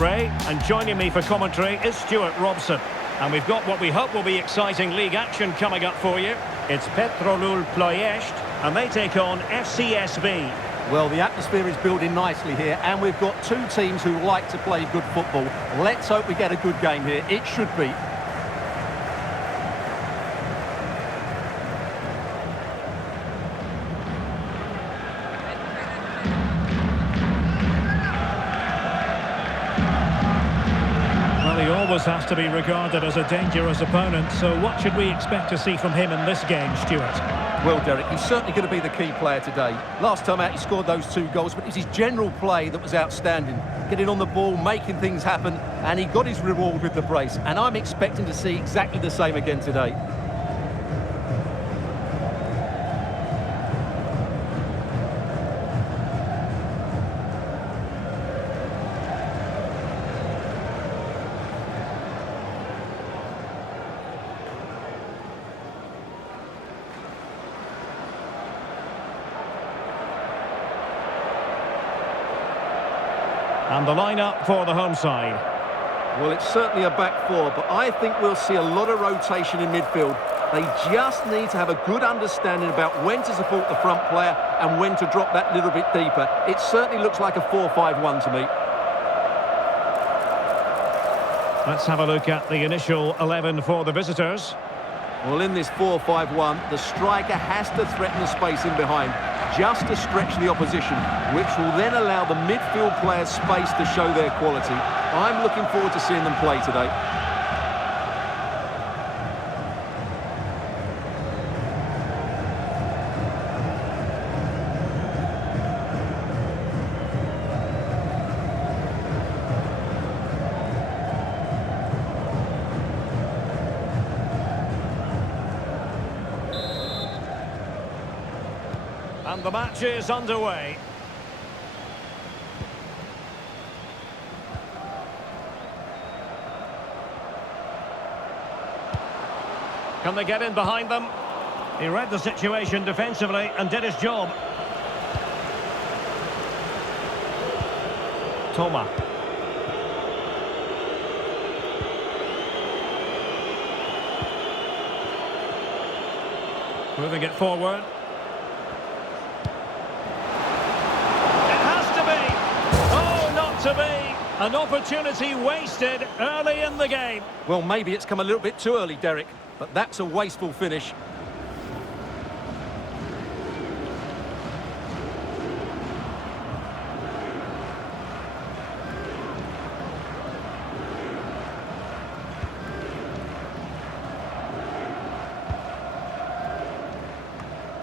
Ray, and joining me for commentary is Stuart Robson. And we've got what we hope will be exciting league action coming up for you. It's Petrolul Ploiești, and they take on FCSB. Well, the atmosphere is building nicely here, and we've got two teams who like to play good football. Let's hope we get a good game here. It should be. Always has to be regarded as a dangerous opponent, so what should we expect to see from him in this game, Stuart? Well, Derek, he's certainly going to be the key player today. Last time out he scored those 2 goals, but it was his general play that was outstanding. Getting on the ball, making things happen, and he got his reward with the brace, and I'm expecting to see exactly the same again today. And the lineup for the home side. Well, it's certainly a back four, but I think we'll see a lot of rotation in midfield. They just need to have a good understanding about when to support the front player and when to drop that little bit deeper. It certainly looks like a 4-5-1 to me. Let's have a look at the initial 11 for the visitors. Well, in this 4-5-1, the striker has to threaten the space in behind, just to stretch the opposition, which will then allow the midfield players space to show their quality. I'm looking forward to seeing them play today. And the match is underway. Can they get in behind them? He read the situation defensively and did his job. Toma. Moving it forward. To be an opportunity wasted early in the game. Well, maybe it's come a little bit too early, Derek, but that's a wasteful finish.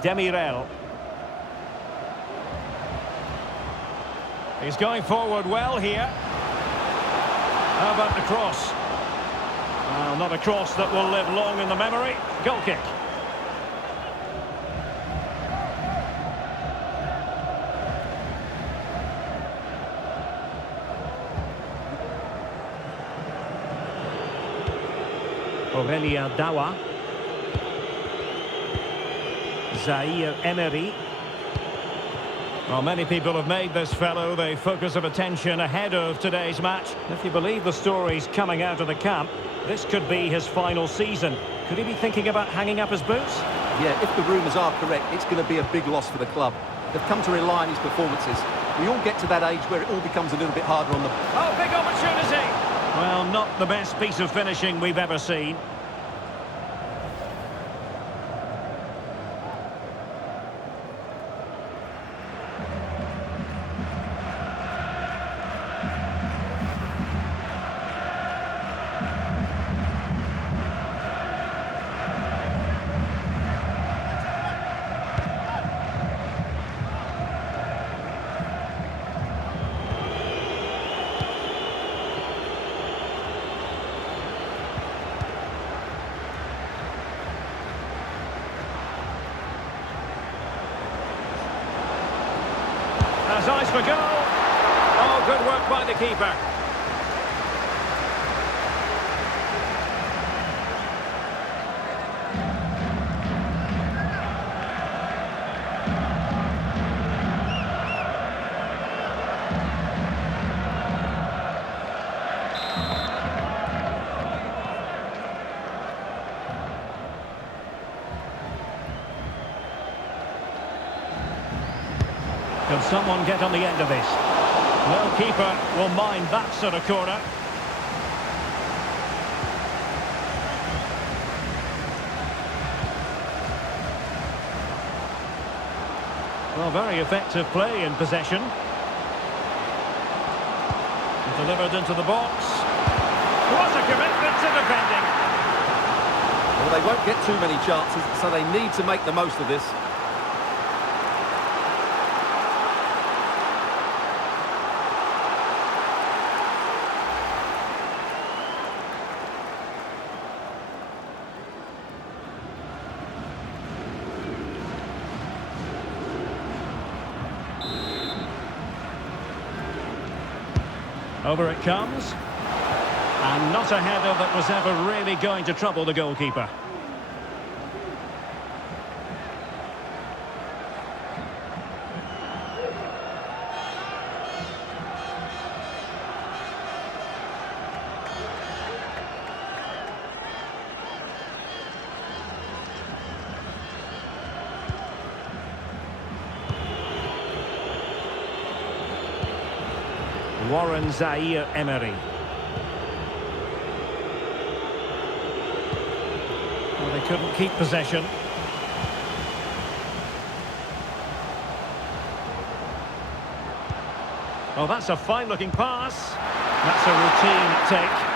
Emery. He's going forward well here. How about the cross? Well, not a cross that will live long in the memory. Goal kick. Aurelia Dawa. Emery. Well, many people have made this fellow the focus of attention ahead of today's match. If you believe the stories coming out of the camp, this could be his final season. Could he be thinking about hanging up his boots? Yeah, if the rumours are correct, it's going to be a big loss for the club. They've come to rely on his performances. We all get to that age where it all becomes a little bit harder on them. Oh, big opportunity! Well, not the best piece of finishing we've ever seen. Has eyes for goal. Oh, good work by the keeper. Can someone get on the end of this? No keeper will mind that sort of corner. Well, very effective play in possession. Delivered into the box. What a commitment to defending. Well, they won't get too many chances, so they need to make the most of this. Over it comes. And not a header that was ever really going to trouble the goalkeeper. Warren Zaire Emery. Well, they couldn't keep possession. Oh, that's a fine-looking pass. That's a routine take.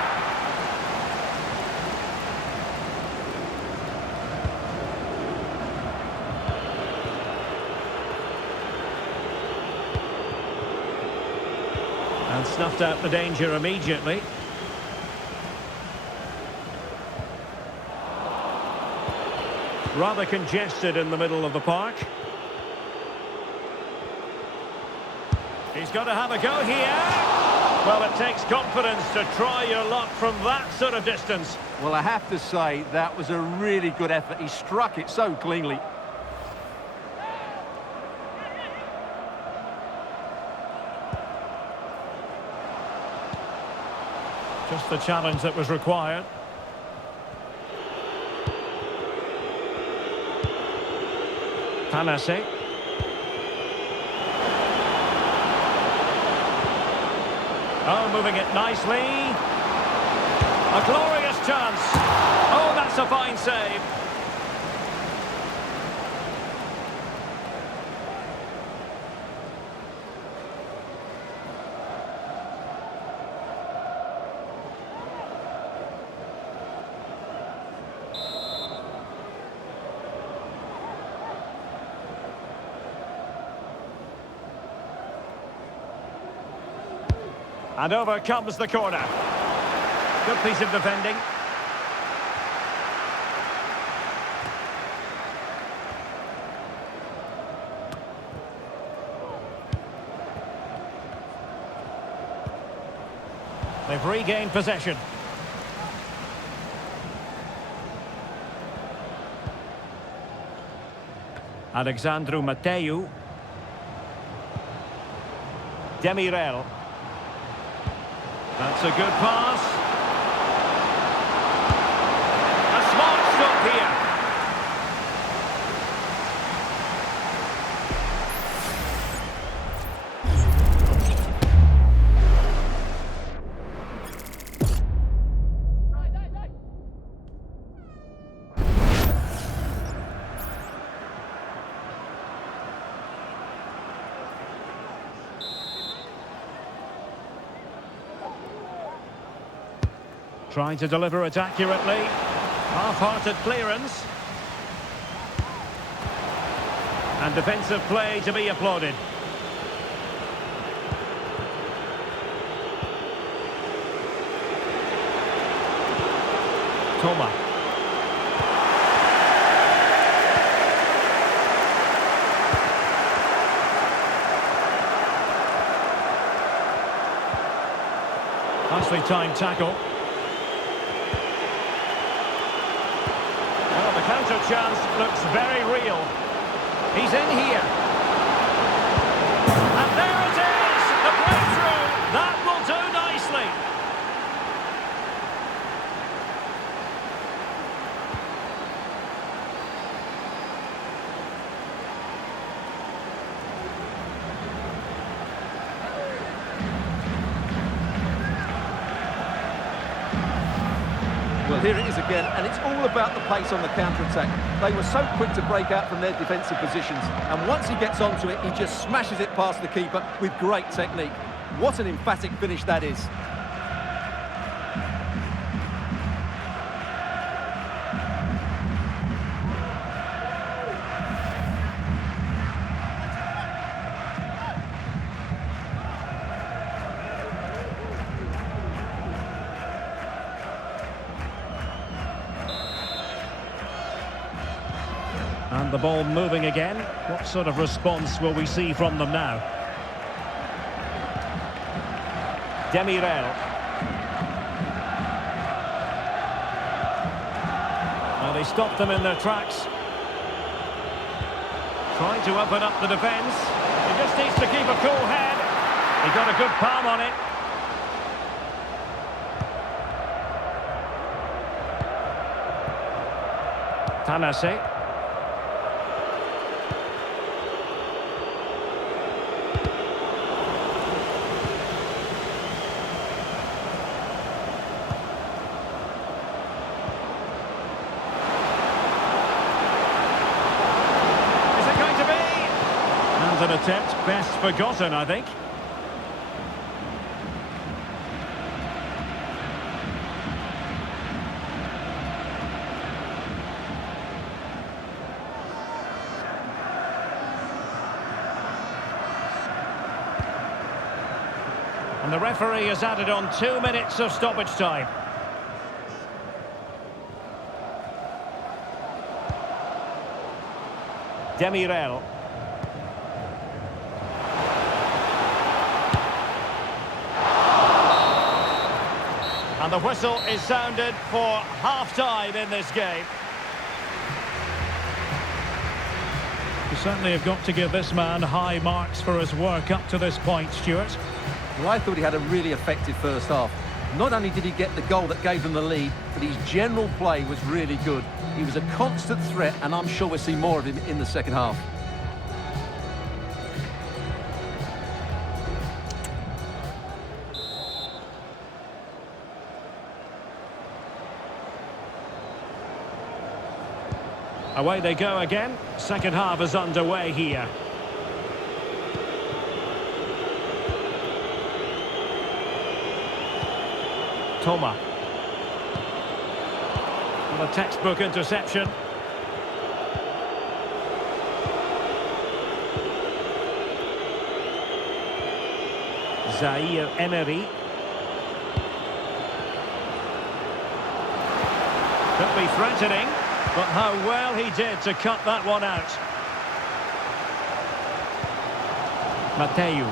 And snuffed out the danger immediately. Rather congested in the middle of the park. He's got to have a go here. Well, it takes confidence to try your luck from that sort of distance. Well, I have to say, that was a really good effort. He struck it so cleanly. Just the challenge that was required. Panase. Oh, moving it nicely. A glorious chance. Oh, that's a fine save. And over comes the corner. Good piece of defending. They've regained possession. Alexandru Mateu. Demirel. That's a good pass. A smart stop here. Trying to deliver it accurately. Half-hearted clearance. And defensive play to be applauded. Toma. Nicely timed tackle. Counter chance looks very real. He's in here. And there it is! The breakthrough! That will do nicely. Well, here it is again, and it's all about the pace on the counter-attack. They were so quick to break out from their defensive positions, and once he gets onto it, he just smashes it past the keeper with great technique. What an emphatic finish that is. And the ball moving again. What sort of response will we see from them now? Emery. Well, he stopped them in their tracks. Trying to open up the defence. He just needs to keep a cool head. He got a good palm on it. Tanase. An attempt best forgotten, I think. And the referee has added on 2 minutes of stoppage time. Emery. And the whistle is sounded for half-time in this game. You certainly have got to give this man high marks for his work up to this point, Stuart. Well, I thought he had a really effective first half. Not only did he get the goal that gave them the lead, but his general play was really good. He was a constant threat, and I'm sure we'll see more of him in the second half. Away they go again. Second half is underway here. Toma. And a textbook interception. Emery. Could be threatening. But how well he did to cut that one out. Mateu.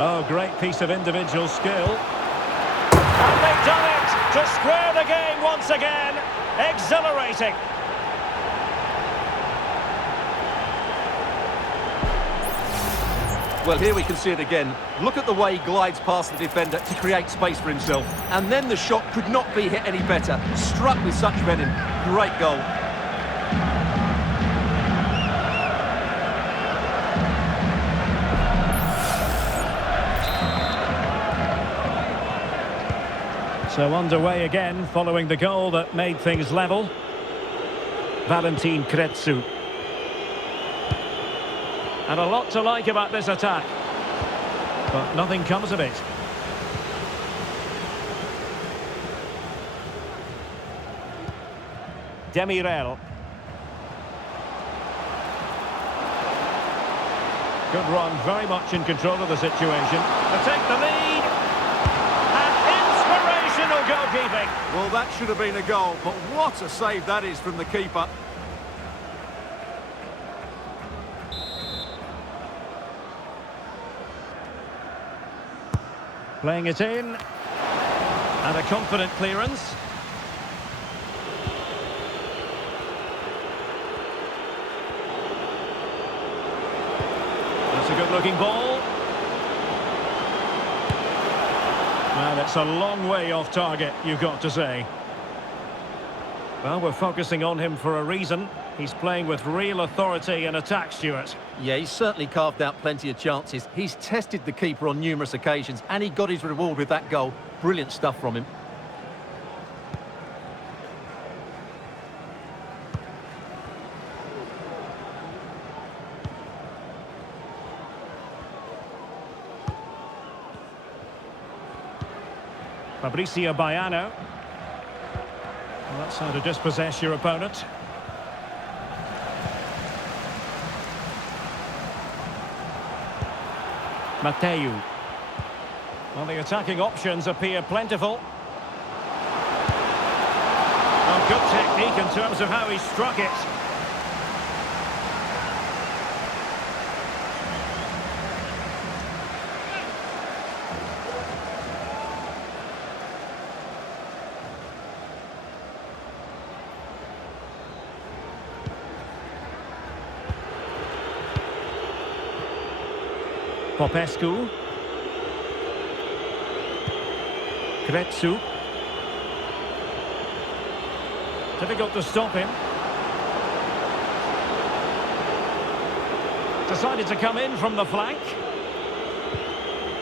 Oh, great piece of individual skill. And they've done it to square the game once again. Exhilarating. Well, here we can see it again. Look at the way he glides past the defender to create space for himself. And then the shot could not be hit any better. Struck with such venom. Great goal. So underway again, following the goal that made things level. Valentin. And a lot to like about this attack. But nothing comes of it. Emery. Good run, very much in control of the situation. To take the lead. And inspirational goalkeeping. Well, that should have been a goal, but what a save that is from the keeper. Playing it in. And a confident clearance. That's a good-looking ball. And it's a long way off target, you've got to say. Well, we're focusing on him for a reason. He's playing with real authority in attack, Stuart. Yeah, he's certainly carved out plenty of chances. He's tested the keeper on numerous occasions, and he got his reward with that goal. Brilliant stuff from him. Fabrizio Baiano. Well, that's how to dispossess your opponent. Mateu. Well, the attacking options appear plentiful. Well, good technique in terms of how he struck it. Popescu. Kretsu. Difficult to stop him. Decided to come in from the flank.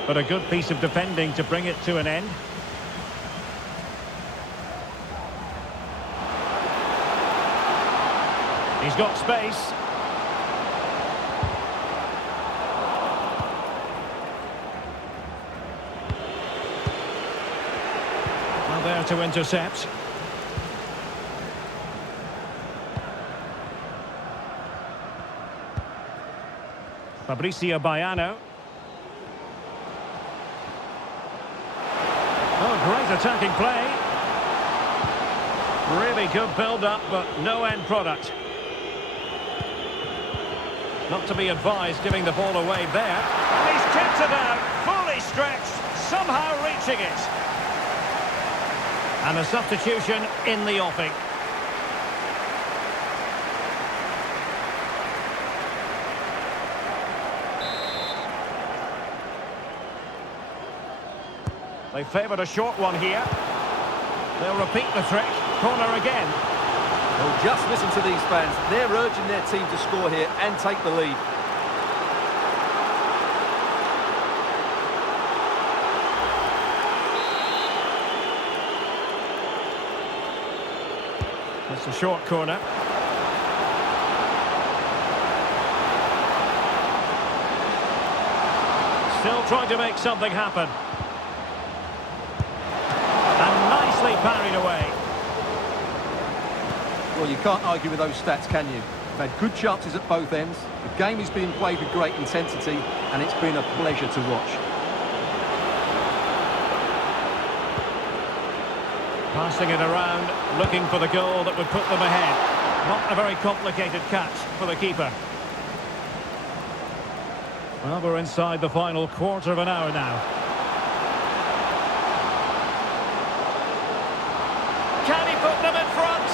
But a good piece of defending to bring it to an end. He's got space. There to intercept. Fabrizio Baiano. Oh, great attacking play. Really good build-up, but no end product. Not to be advised giving the ball away there. And he's kept it out, fully stretched, somehow reaching it. And a substitution in the offing. They favoured a short one here. They'll repeat the trick. Corner again. Well, just listen to these fans. They're urging their team to score here and take the lead. It's a short corner. Still trying to make something happen. And nicely parried away. Well, you can't argue with those stats, can you? They've had good chances at both ends. The game is being played with great intensity, and it's been a pleasure to watch. Passing it around, looking for the goal that would put them ahead. Not a very complicated catch for the keeper. Well, we're inside the final quarter of an hour now. Can he put them in front?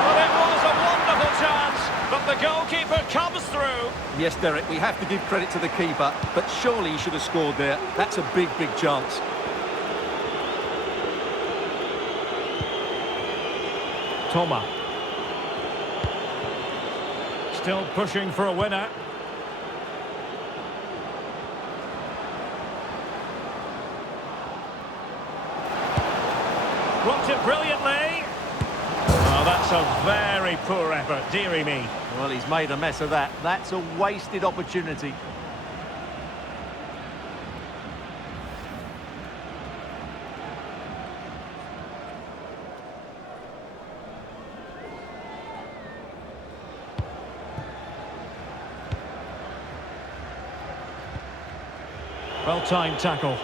Well, it was a wonderful chance, but the goalkeeper comes through. Yes, Derek, we have to give credit to the keeper, but surely he should have scored there. That's a big, big chance. Toma. Still pushing for a winner. Blocked it brilliantly. Oh, that's a very poor effort, dearie me. Well, he's made a mess of that. That's a wasted opportunity. Well-timed tackle.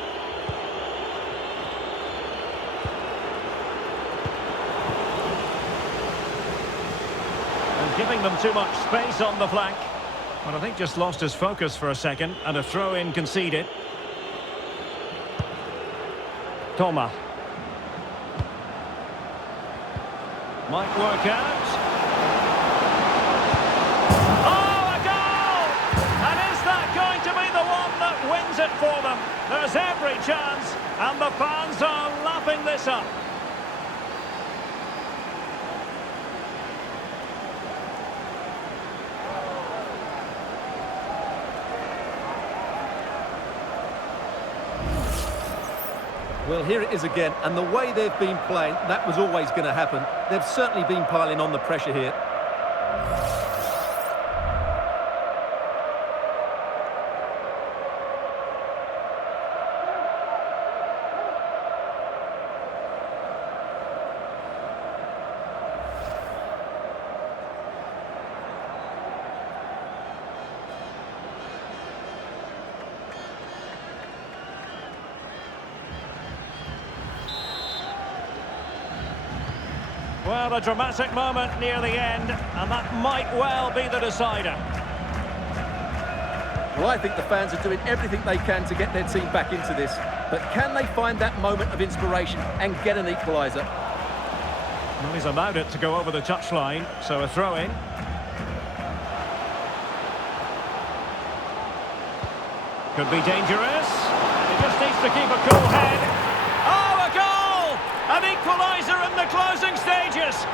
And giving them too much space on the flank. Well, I think just lost his focus for a second, and a throw-in conceded. Toma. Might work out. Wins it for them. There's every chance, and the fans are lapping this up. Well, here it is again, and the way they've been playing, that was always going to happen. They've certainly been piling on the pressure here. Well, a dramatic moment near the end, and that might well be the decider. Well, I think the fans are doing everything they can to get their team back into this. But can they find that moment of inspiration and get an equaliser? Well, he's allowed it to go over the touchline, so a throw-in. Could be dangerous. He just needs to keep a cool head. Oh, a goal! An equaliser in the closing stages.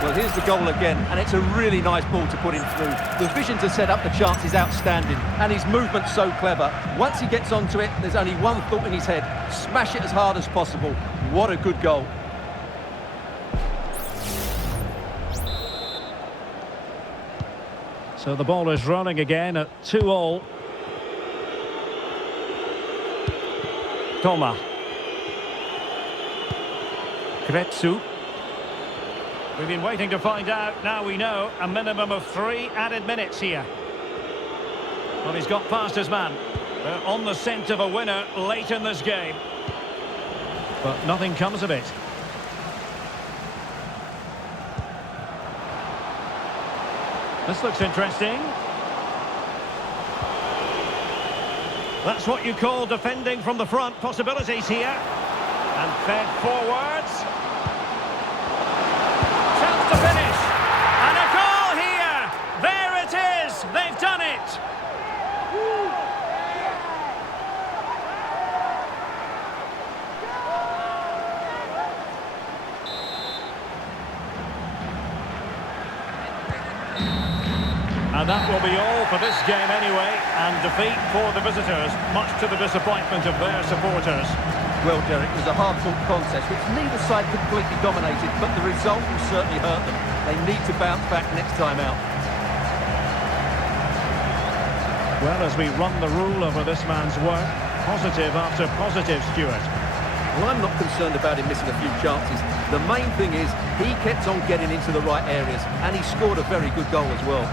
Well, here's the goal again, and it's a really nice ball to put him through. The vision to set up the chance is outstanding, and his movement's so clever. Once he gets onto it, there's only one thought in his head: smash it as hard as possible. What a good goal. So the ball is rolling again at 2-2. Toma. Kretsu. We've been waiting to find out. Now we know a minimum of 3 added minutes here. Well, he's got past his man. They're on the scent of a winner late in this game. But nothing comes of it. This looks interesting. That's what you call defending from the front. Possibilities here. And fed forwards. Chance to finish. And a goal here. There it is. They've done it. And that will be all for this game anyway, and defeat for the visitors, much to the disappointment of their supporters. Well, Derek, it was a hard-fought contest which neither side completely dominated, but the result will certainly hurt them. They need to bounce back next time out. Well, as we run the rule over this man's work, positive after positive, Stuart. Well, I'm not concerned about him missing a few chances. The main thing is he kept on getting into the right areas, and he scored a very good goal as well.